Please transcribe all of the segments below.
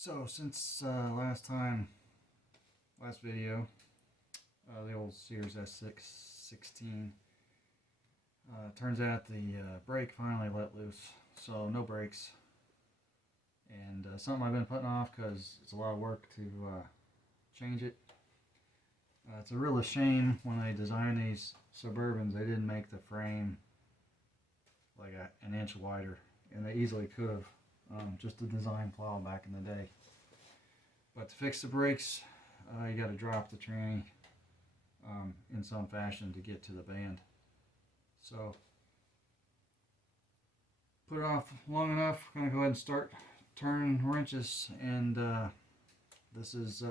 So since last video, the old Sears SS16, turns out the brake finally let loose, so no brakes. And something I've been putting off because it's a lot of work to change it. It's a real shame when they designed these Suburbans, they didn't make the frame like an inch wider, and they easily could have. Just a design flaw back in the day. But to fix the brakes, you got to drop the tranny in some fashion to get to the band. So put it off long enough. I'm gonna go ahead and start turning wrenches, and this is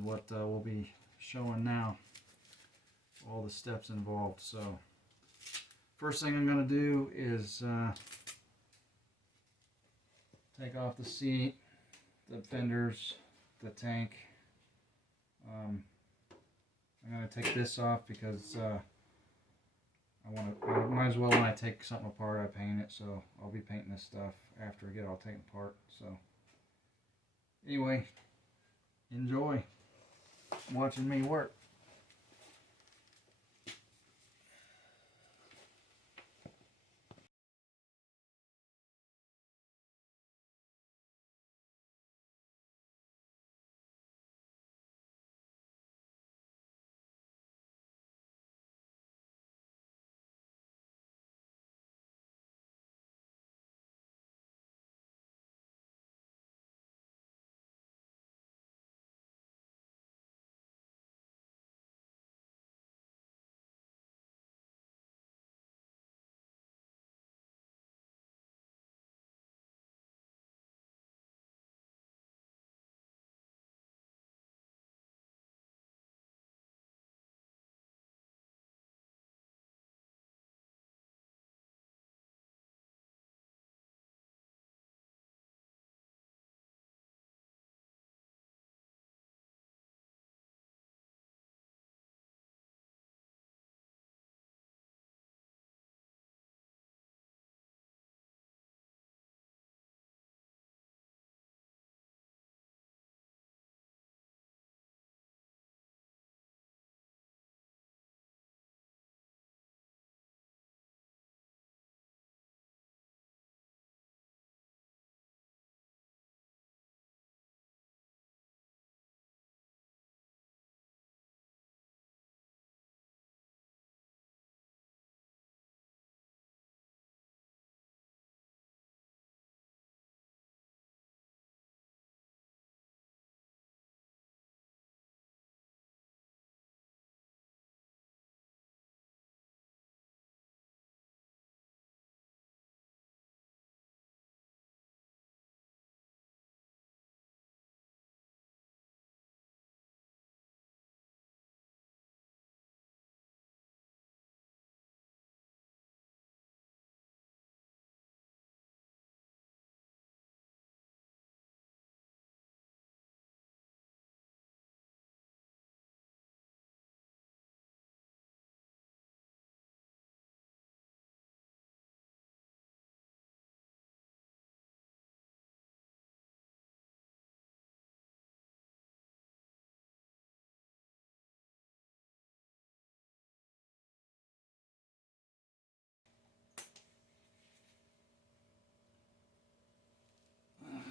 what we'll be showing now. All the steps involved. So first thing I'm gonna do is take off the seat, the fenders, the tank. I'm going to take this off because I might as well, when I take something apart, I paint it. So I'll be painting this stuff after I get it all taken apart. So anyway, enjoy watching me work.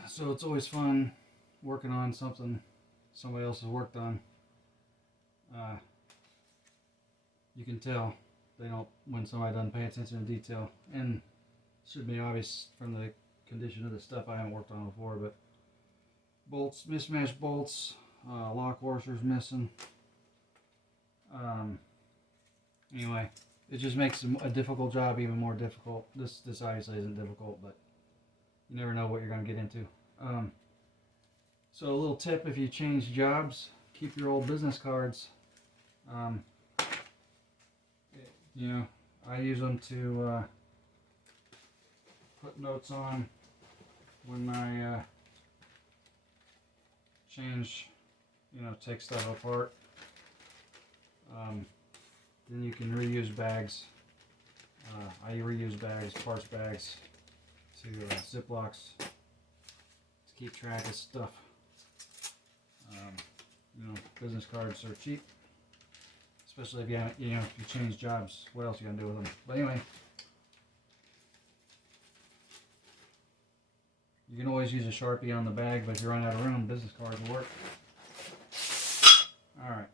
So it's always fun working on something somebody else has worked on. You can tell they don't, when somebody doesn't pay attention to detail, and it should be obvious from the condition of the stuff I haven't worked on before. But bolts, mismatched bolts, lock washers missing. Anyway, it just makes a difficult job even more difficult. This obviously isn't difficult, but you never know what you're going to get into. So a little tip: if you change jobs, keep your old business cards. You know, I use them to put notes on when I change, take stuff apart. Then you can reuse bags. I reuse bags, parts bags, to Ziplocs to keep track of stuff. You know, business cards are cheap, especially if if you change jobs. What else are you gonna do with them? But anyway, you can always use a Sharpie on the bag, but if you run out of room, business cards will work. All right.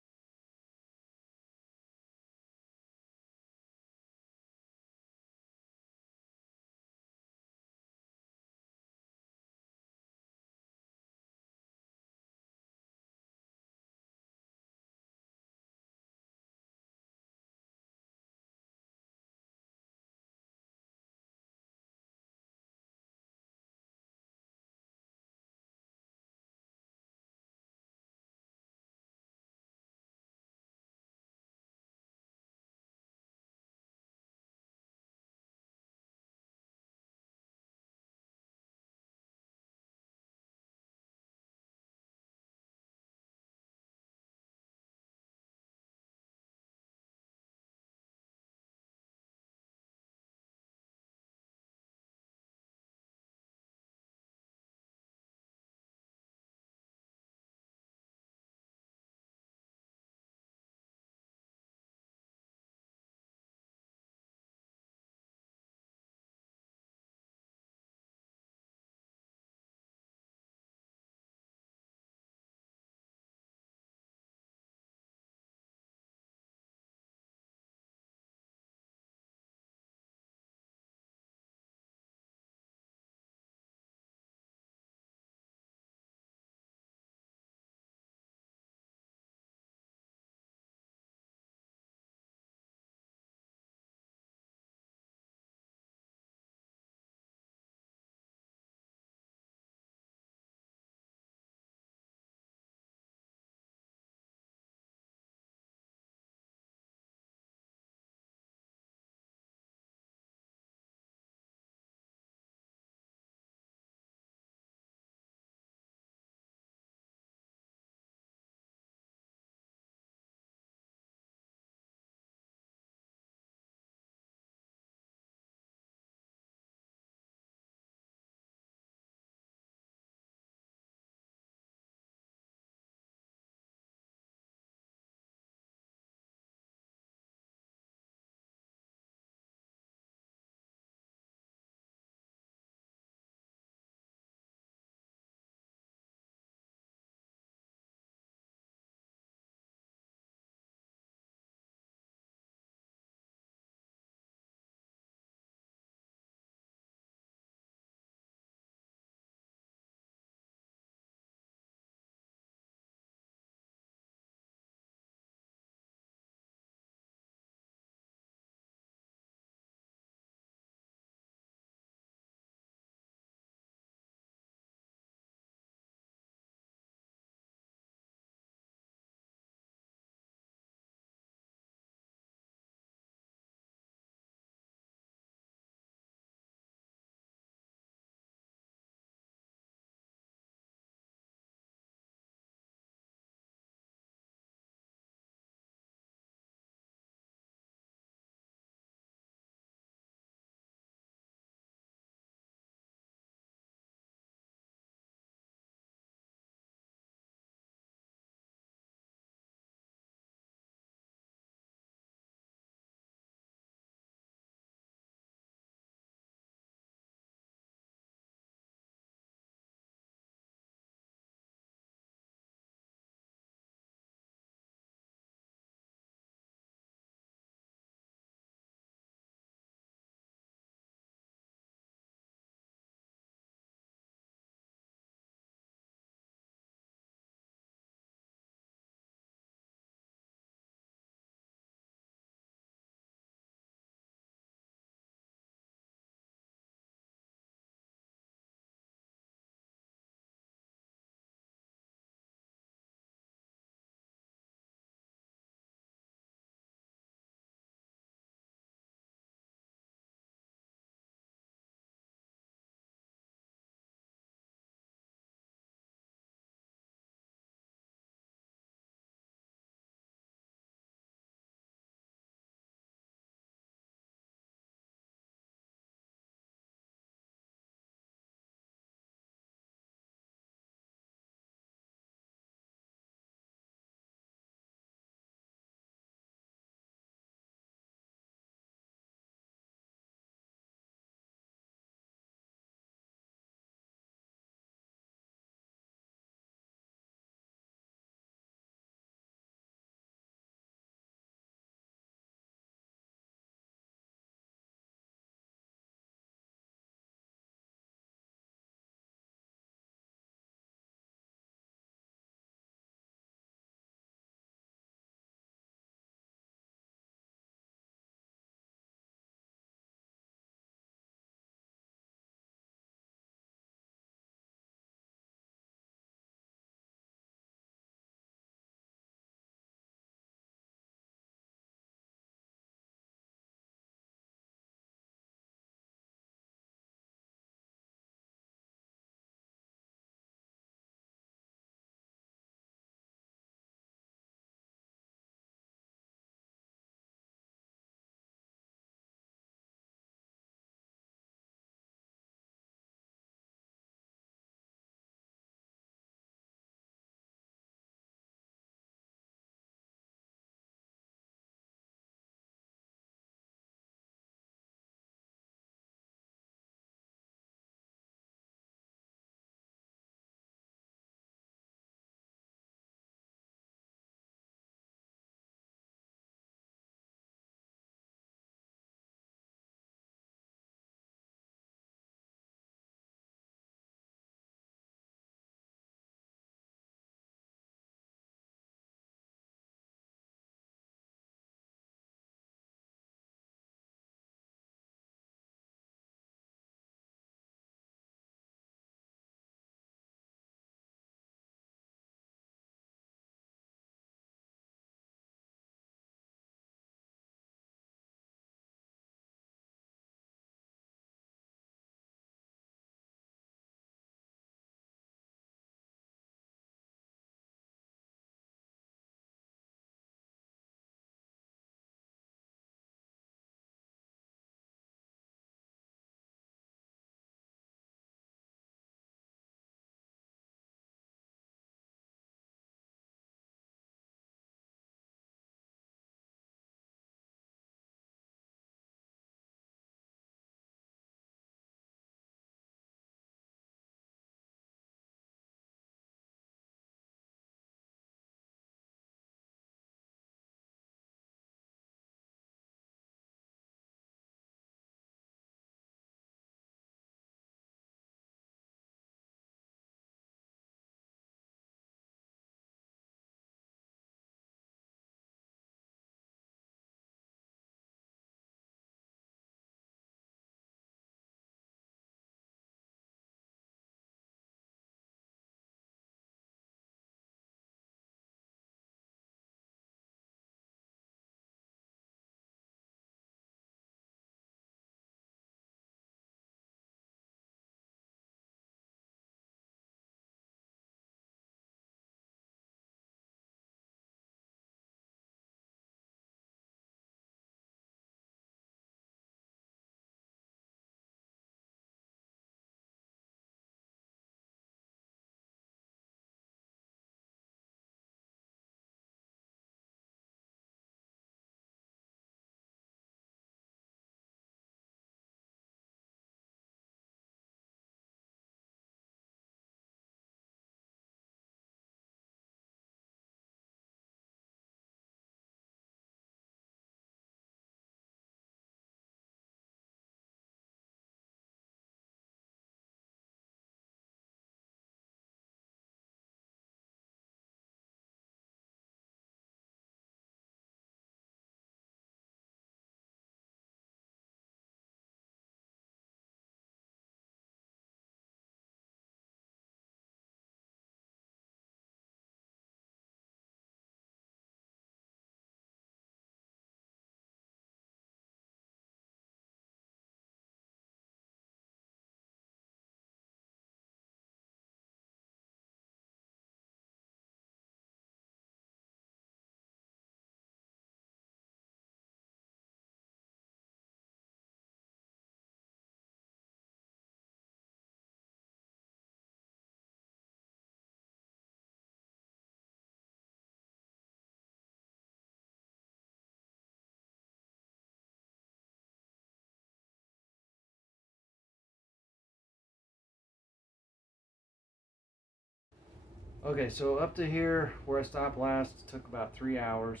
Okay, so up to here where I stopped last took about 3 hours.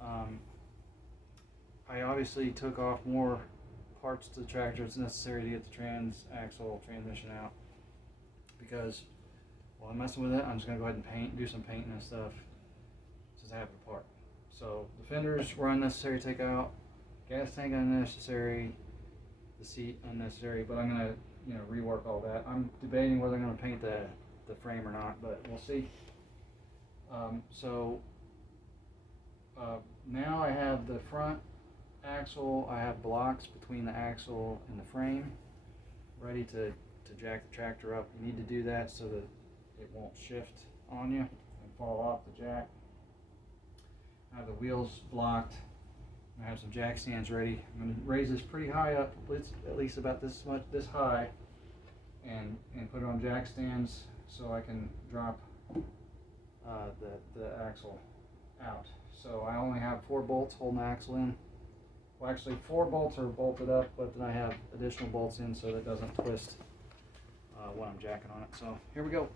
Um, I obviously took off more parts to the tractor as necessary to get the transaxle transmission out because while I'm messing with it, I'm just gonna go ahead and do some painting and stuff since I have it apart. So the fenders were unnecessary to take out, gas tank unnecessary, the seat unnecessary, but I'm gonna rework all that. I'm debating whether I'm gonna paint the frame or not, but we'll see. So now I have the front axle, I have blocks between the axle and the frame ready to jack the tractor up. You need to do that so that it won't shift on you and fall off the jack. I have the wheels blocked. I have some jack stands ready. I'm going to raise this pretty high up, at least about this high, and put it on jack stands so I can drop the axle out. So I only have 4 bolts holding the axle in. Well, actually 4 bolts are bolted up, but then I have additional bolts in so that it doesn't twist when I'm jacking on it. So here we go.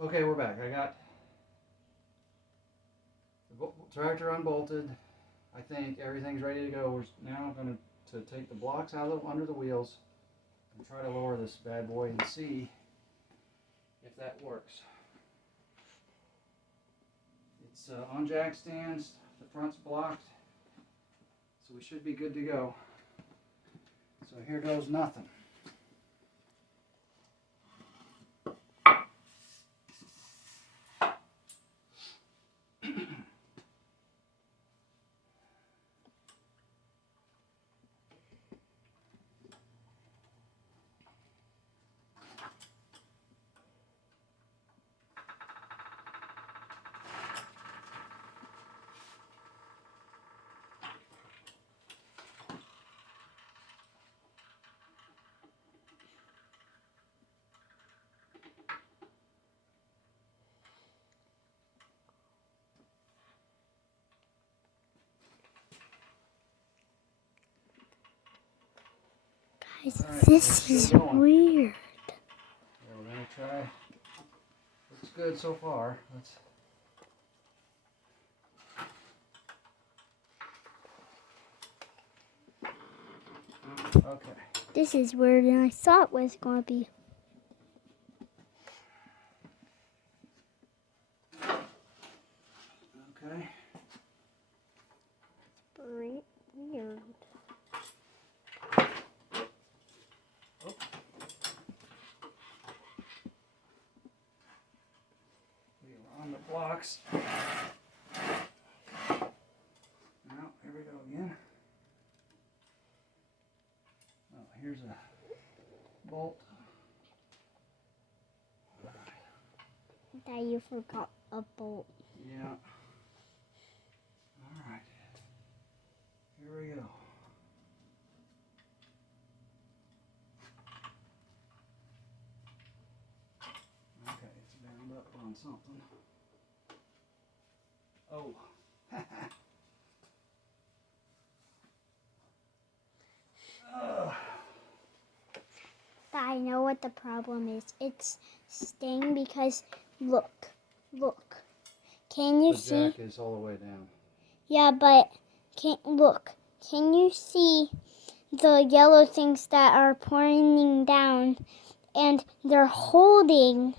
Okay, we're back. I got the tractor unbolted. I think everything's ready to go. We're now going to take the blocks out of under the wheels and try to lower this bad boy and see if that works. It's on jack stands. The front's blocked, so we should be good to go. So here goes nothing. Guys, All right, this is weird. Yeah, we're gonna try. Looks good so far. Let's. Okay. This is weirder than I thought it was going to be. Okay. Weird. Oh. We are on the blocks. Now, here we go again. Oh, here's a bolt. That you forgot a bolt. Yeah. All right. Here we go. Okay, it's bound up on something. Oh. I know what the problem is. It's staying because look. Can you see? The jack is all the way down. Yeah, but can you see the yellow things that are pointing down, and they're holding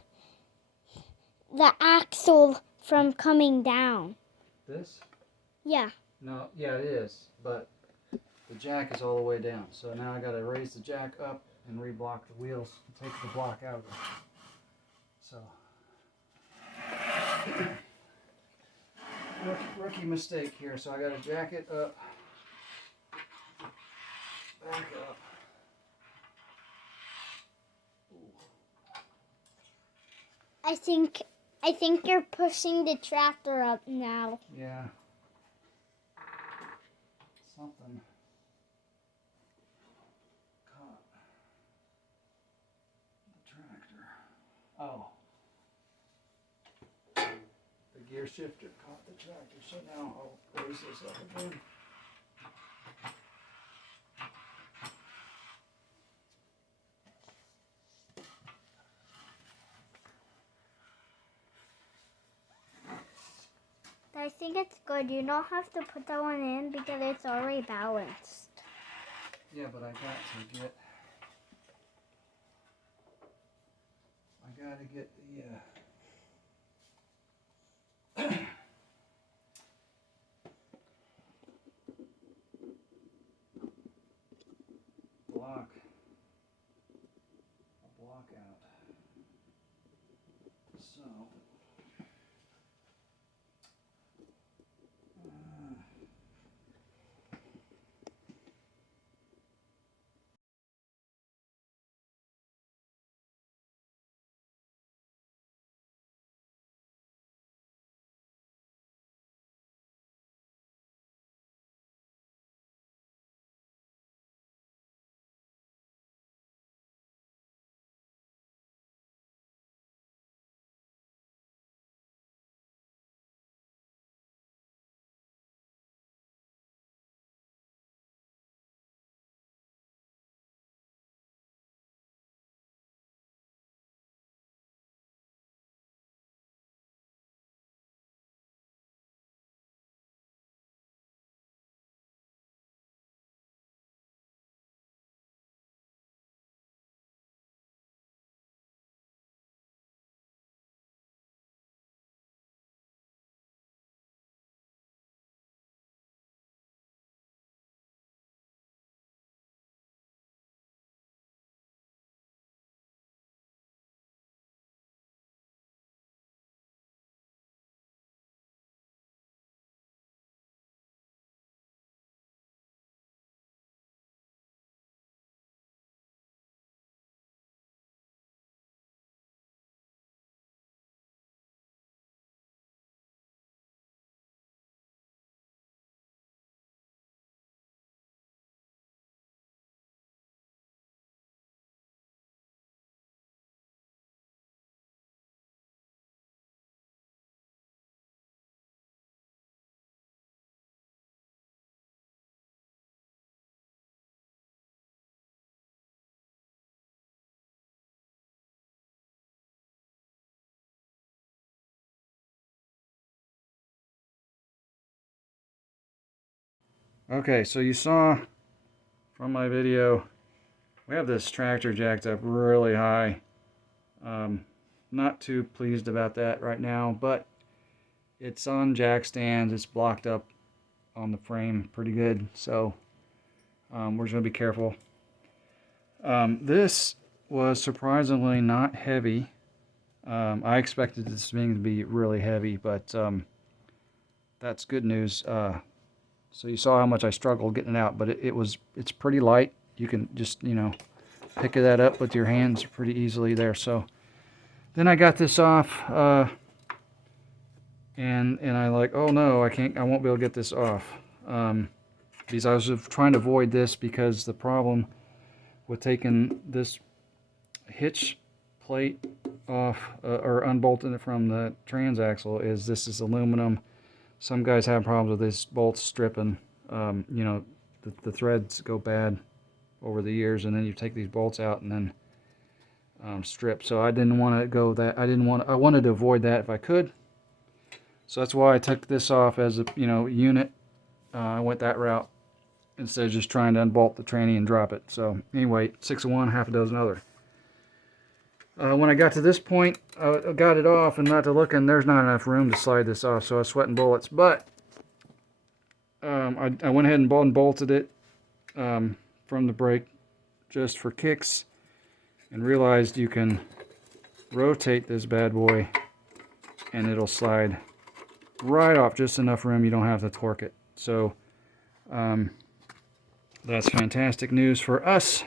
the axle from coming down? This? Yeah. No, yeah, it is, but the jack is all the way down. So now I got to raise the jack up and reblock the wheels and take the block out of it. So, rookie mistake here. So I got to jack it up, back up. I think you're pushing the tractor up now. Yeah. Something caught the tractor. Oh. The gear shifter caught the tractor. So now I'll raise this up again. I think it's good. You don't have to put that one in because it's already balanced. Yeah, but I got to get the block out. So Okay, so you saw from my video, we have this tractor jacked up really high. Not too pleased about that right now, but it's on jack stands. It's blocked up on the frame pretty good, so we're just going to be careful. This was surprisingly not heavy. I expected this thing to be really heavy, but that's good news. So you saw how much I struggled getting it out, but it's pretty light. You can just, pick that up with your hands pretty easily there. So then I got this off, and I like, oh no, I won't be able to get this off. Because I was trying to avoid this, because the problem with taking this hitch plate off or unbolting it from the transaxle is this is aluminum. Some guys have problems with these bolts stripping. The threads go bad over the years, and then you take these bolts out and then strip. So I didn't want to go that. I wanted to avoid that if I could. So that's why I took this off as a unit. I went that route instead of just trying to unbolt the tranny and drop it. So anyway, 6 of one, half a dozen other. When I got to this point, I got it off, and not to look, and there's not enough room to slide this off, so I was sweating bullets. But I went ahead and bolted it from the brake just for kicks, and realized you can rotate this bad boy, and it'll slide right off, just enough room you don't have to torque it. So that's fantastic news for us,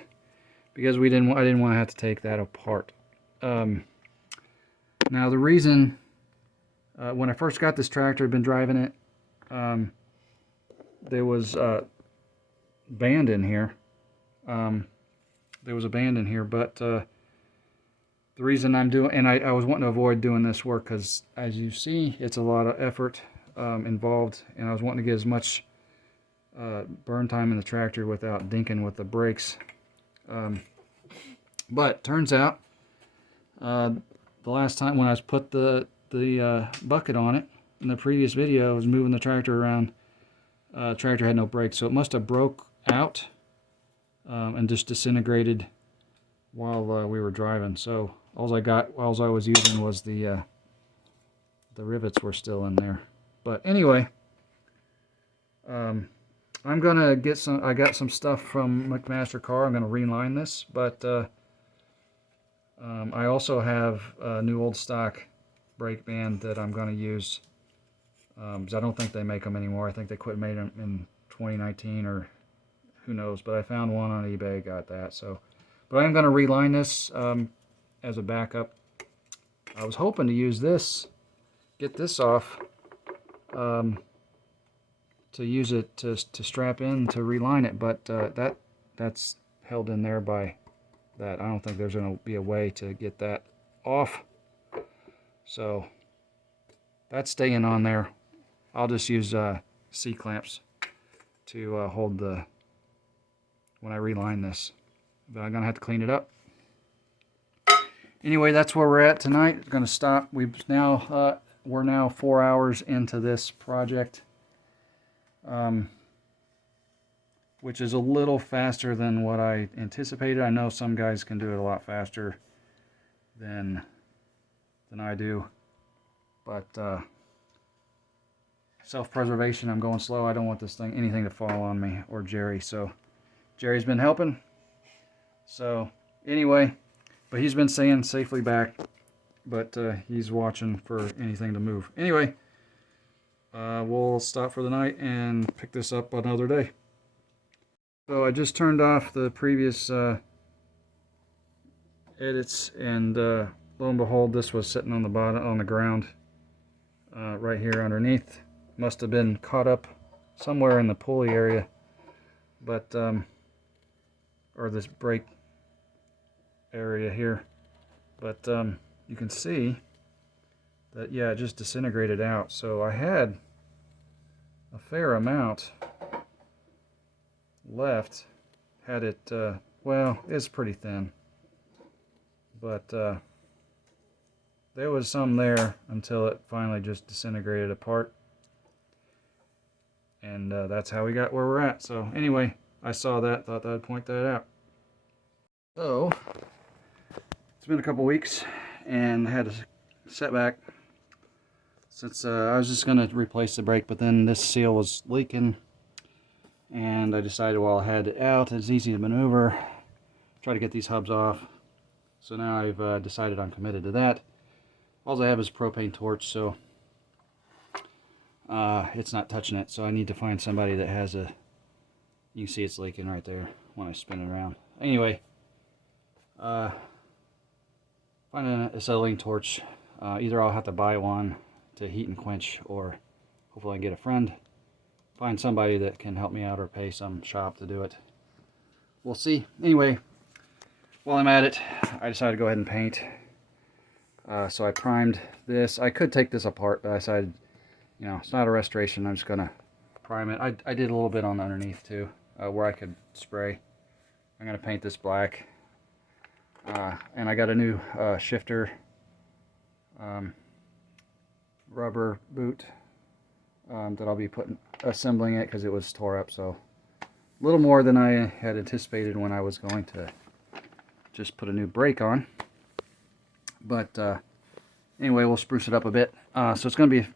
because I didn't want to have to take that apart. Now the reason, when I first got this tractor, I'd been driving it, there was band in here. There was a band in here, but the reason I'm doing, and I was wanting to avoid doing this work, because as you see, it's a lot of effort involved, and I was wanting to get as much burn time in the tractor without dinking with the brakes. But turns out, the last time when I was put the bucket on it in the previous video, I was moving the tractor around. Tractor had no brakes, so it must have broke out and just disintegrated while we were driving. So all I was using was the rivets were still in there. But anyway, I'm gonna get some. I got some stuff from McMaster Car. I'm gonna reline this, but I also have a new old stock brake band that I'm gonna use. I don't think they make them anymore. I think they quit making them in 2019, or who knows. But I found one on eBay, got that. So, but I am gonna reline this as a backup. I was hoping to use this, get this off, to use it to strap in to reline it, but that's held in there by that. I don't think there's going to be a way to get that off, so that's staying on there. I'll just use C-clamps to hold when I reline this, but I'm going to have to clean it up. Anyway, that's where we're at tonight. It's going to stop. We're now 4 hours into this project, which is a little faster than what I anticipated. I know some guys can do it a lot faster than I do, but self-preservation, I'm going slow. I don't want anything to fall on me or Jerry. So Jerry's been helping. So anyway, but he's been staying safely back, but he's watching for anything to move. Anyway, we'll stop for the night and pick this up another day. So I just turned off the previous edits, and lo and behold, this was sitting on the bottom, on the ground, right here underneath. Must have been caught up somewhere in the pulley area, but or this brake area here. But you can see that, yeah, it just disintegrated out. So I had a fair amount left. Had it, well, it's pretty thin, but there was some there until it finally just disintegrated apart. And that's how we got where we're at. So anyway, I saw that, thought that I'd point that out. So it's been a couple weeks and had a setback since I was just going to replace the brake, but then this seal was leaking, and I decided while I had it out, it's easy to maneuver, try to get these hubs off. So now I've decided I'm committed to that. All I have is a propane torch, so it's not touching it. So I need to find somebody that has a, you can see it's leaking right there when I spin it around. Anyway, find an acetylene torch. Either I'll have to buy one to heat and quench, or hopefully I can get a friend, find somebody that can help me out, or pay some shop to do it. We'll see. Anyway, while I'm at it, I decided to go ahead and paint. So I primed this. I could take this apart, but I decided, you know, it's not a restoration. I'm just gonna prime it. I did a little bit on the underneath too, where I could spray. I'm gonna paint this black. And I got a new shifter rubber boot that I'll be assembling it, because it was tore up. So a little more than I had anticipated when I was going to just put a new brake on. But anyway, we'll spruce it up a bit. So it's going to be,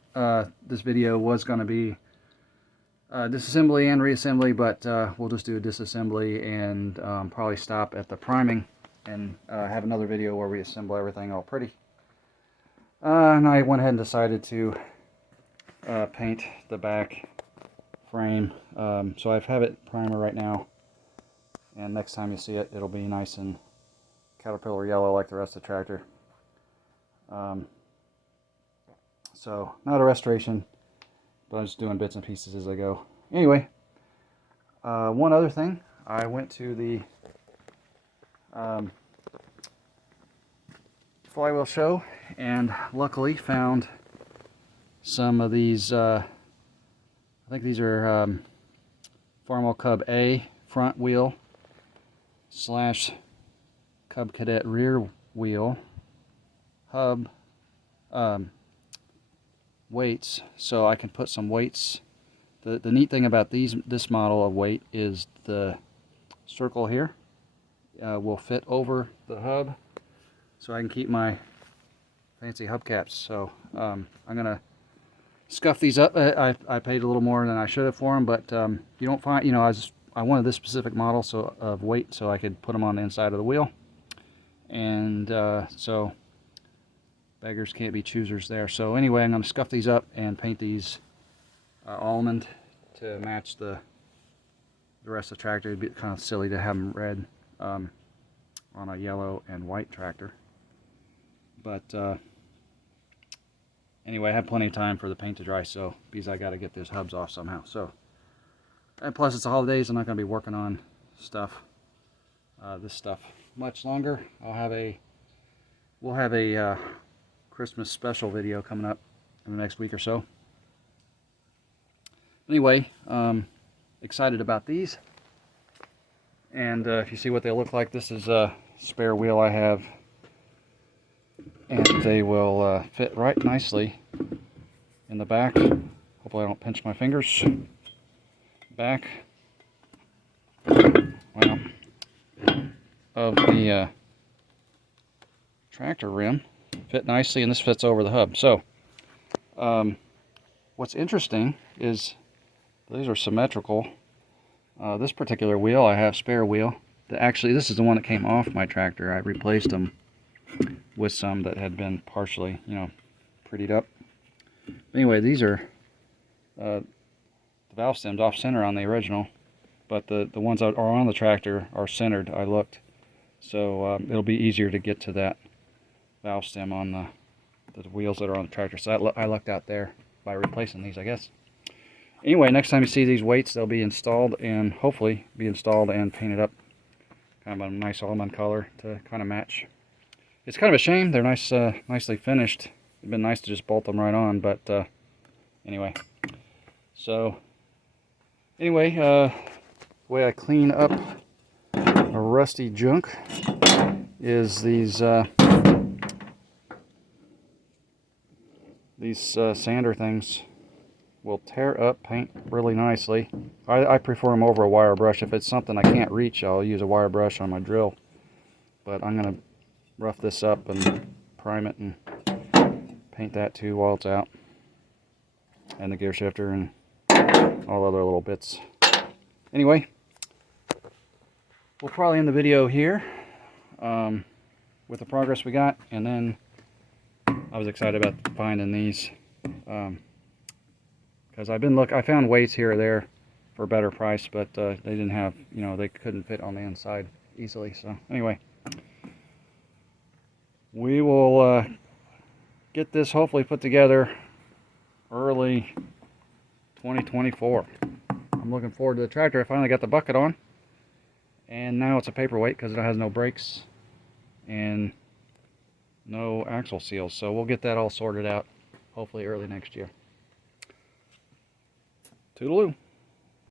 this video was going to be disassembly and reassembly, but we'll just do a disassembly and probably stop at the priming and have another video where we assemble everything all pretty. And I went ahead and decided to paint the back frame. So I have it primer right now, and next time you see it, it'll be nice and Caterpillar yellow like the rest of the tractor. So not a restoration, but I'm just doing bits and pieces as I go. Anyway, one other thing, I went to the flywheel show and luckily found some of these, I think these are Farmwell Cub A front wheel / Cub Cadet rear wheel hub weights, so I can put some weights. The neat thing about this model of weight is the circle here will fit over the hub, so I can keep my fancy hubcaps. So I'm gonna scuff these up. I paid a little more than I should have for them, but you don't find, you know, I wanted this specific model of weight so I could put them on the inside of the wheel, and so beggars can't be choosers there. So anyway, I'm going to scuff these up and paint these almond to match the rest of the tractor. It'd be kind of silly to have them red on a yellow and white tractor. But anyway, I have plenty of time for the paint to dry, so because I got to get those hubs off somehow. So, and plus it's the holidays, I'm not going to be working on this stuff much longer. We'll have a Christmas special video coming up in the next week or so. Anyway, excited about these. And if you see what they look like, this is a spare wheel I have, and they will fit right nicely in the back. Hopefully I don't pinch my fingers. Back, well, of the tractor rim. Fit nicely, and this fits over the hub. So what's interesting is these are symmetrical. This particular wheel, I have spare wheel. Actually, this is the one that came off my tractor. I replaced them with some that had been partially, you know, prettied up. Anyway, these are the valve stems off center on the original, but the ones that are on the tractor are centered. I looked, so it'll be easier to get to that valve stem on the wheels that are on the tractor. So I lucked out there by replacing these, I guess. Anyway, next time you see these weights, they'll be installed, and hopefully be installed and painted up kind of a nice almond color to kind of match. It's kind of a shame. They're nice, nicely finished. It'd been nice to just bolt them right on, but anyway. So anyway, the way I clean up a rusty junk is these sander things. will tear up paint really nicely. I prefer them over a wire brush. If it's something I can't reach, I'll use a wire brush on my drill. But I'm going to rough this up and prime it and paint that too while it's out. And the gear shifter and all other little bits. Anyway, we'll probably end the video here with the progress we got. And then I was excited about finding these. Because I found weights here or there for a better price, but they didn't have, they couldn't fit on the inside easily. So anyway, we will get this hopefully put together early 2024. I'm looking forward to the tractor. I finally got the bucket on, and now it's a paperweight because it has no brakes and no axle seals. So we'll get that all sorted out hopefully early next year. Toodaloo.